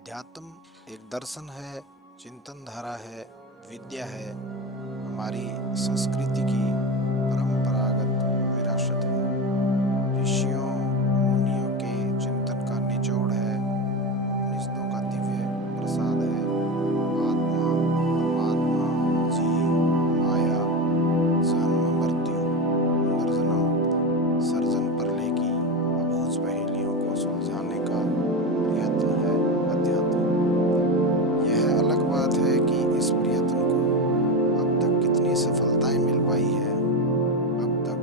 अध्यात्म एक दर्शन है, चिंतन धारा है, विद्या है, हमारी संस्कृति की परंपरागत विरासत है। ऋषियों मुनियों के चिंतन का निचोड़ है, उपनिषदों का दिव्य प्रसाद है। आत्मा, परमात्मा, जीव, माया, जन्म मृत्यु, पुनर्जन्म, सर्जन प्रलय की अबूझ पहेलियों को सुलझाने का प्रयत्न है अध्यात्म। यह अलग बात है कि इस प्रयत्न को अब तक कितनी सफलताएं मिल पाई है। अब तक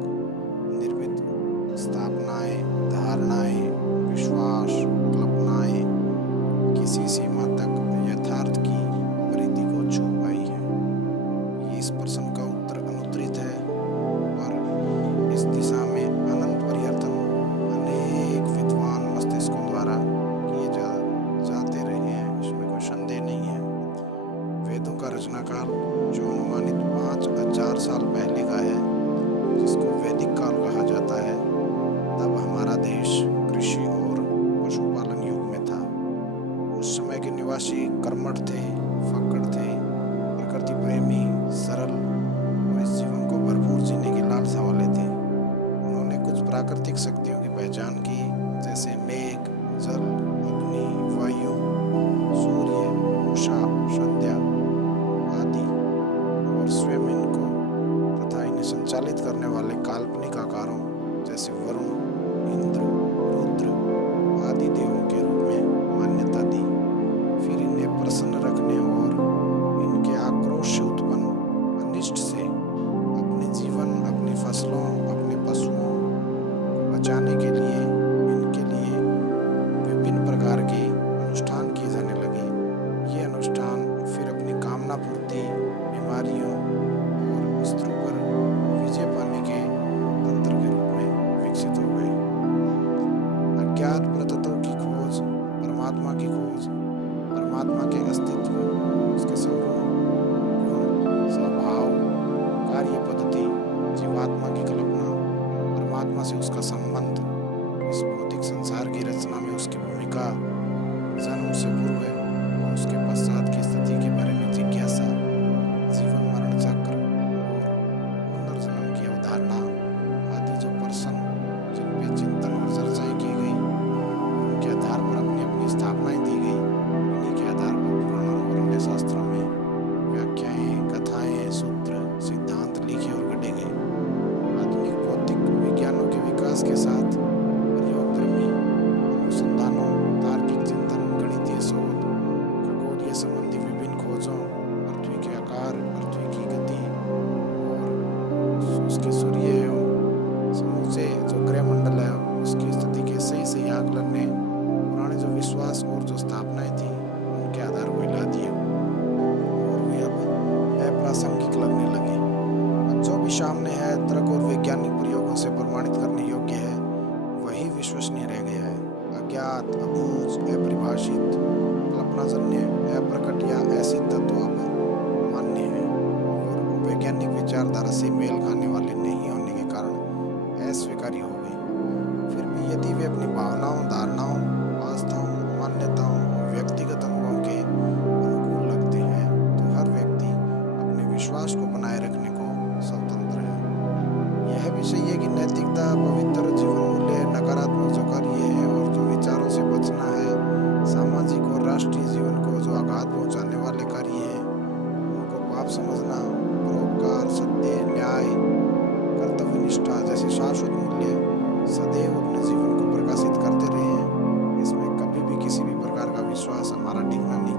निर्मित स्थापनाएं, धारणाएं, विश्वास, कल्पनाएं किसी सीमा तक यथार्थ की परिधि को छू पाई है। इस प्रश्न का उत्तर अनुत्तरित है, पर इस दिशा में अनंत परिवर्तन अनेक विद्वान मस्तिष्कों द्वारा किए जाते रहे हैं, इसमें कोई संदेह नहीं है। वेदों का रचनाकाल जो अनुमानित 5000 साल पहले का है, जिसको वैदिक काल कहा जाता है, तब हमारा देश कृषि और पशुपालन युग में था। उस समय के निवासी कर्मठ थे, फक्कड़ थे, प्रकृति प्रेमी, सरल और इस जीवन को भरपूर जीने की लालसा वाले थे। उन्होंने कुछ प्राकृतिक शक्तियों की पहचान की, जैसे मेघ, जल, अग्नि, वायु, सूर्य, उषा, संध्या आदि, और स्वयं इनको तथा इन्हें संचालित करने वाले काल्पनिक आकारों जैसे वरुण, इंद्र, रुद्र आदि देवों के रूप में मान्यता दी। फिर इन्हें प्रसन्न रखने और इनके आक्रोश से उत्पन्न अनिष्ट से अपने जीवन, अपनी फसलों, अपने पशुओं को बचाने के लिए इनके लिए विभिन्न प्रकार के अनुष्ठान किए जाने लगे। ये अनुष्ठान फिर अपनी कामना पूर्ति, बीमारियों और स्त्रों पर विजय पाने के तंत्र के रूप में विकसित हो गए। अज्ञात प्रतत्व की खोज, परमात्मा की खोज, परमात्मा के अस्तित्व, उसके स्वरूप, गुण, स्वभाव, कार्य पद्धति, जीवात्मा की कल्पना, परमात्मा से उसका संबंध, इस भौतिक संसार की रचना में उसकी भूमिका, जन्म से पूर्व और उसके पश्चात की स्थिति के बारे में जिज्ञासा, जीवन मरण चक्र और पुनर्जन्म की अवधारणा आदि जो प्रश्न जिन पे चिंतन और चर्चाएं की गई, उनके आधार पर अपनी अपनी स्थापनाएं दी गई। इन्हीं के आधार पर पुराणों और अन्य शास्त्रों में व्याख्याएं, कथाएं, सूत्र, सिद्धांत लिखे और गढ़े गए। आधुनिक भौतिक विज्ञानों के विकास के साथ प्रयोगधर्मी अनुसंधानों, तार्किक चिंतन, गणितीय शोध, खगोलीय संबंधी विभिन्न खोजों, पृथ्वी के आकार, पृथ्वी की गति और उसके सूर्य एवं समूचे जो ग्रह मंडल है उसकी स्थिति के सही आकलन ने पुराने जो विश्वास और जो स्थापनाएं थी उनके आधार को हिला दिए और वे अब अप्रासंगिक लगने लगे। अब जो भी सामने है, तर्क और वैज्ञानिक प्रयोगों से प्रमाणित करने योग्य है, वही विश्वसनीय रह गया है। अज्ञात, अबूझ, अपरिभाषित, कल्पनाजन्य, अप्रकट या ऐसे तत्व अब मान्य है और वैज्ञानिक विचारधारा से मेल खाने वाले नहीं होने के कारण अस्वीकार्य हो गए। फिर भी यदि वे अपनी भावनाओं, धारणाओं, आस्थाओं, मान्यताओं और व्यक्तिगत अनुभवों के अनुकूल लगते हैं, तो हर व्यक्ति अपने विश्वास को बनाए रखने को स्वतंत्र है। यह भी सही है कि नैतिकता, पवित्र जीवन मूल्य, नकारात्मक जो कार्य है और जो विचारों से बचना है, सामाजिक और राष्ट्रीय जीवन को जो आघात पहुंचाने वाले कार्य हैं, उनको पाप समझना, परोपकार, सत्य, न्याय, कर्तव्यनिष्ठा जैसे शाश्वत मूल्य सदैव अपने जीवन को प्रकाशित करते रहे हैं। इसमें कभी भी किसी भी प्रकार का विश्वास हमारा टिकना नहीं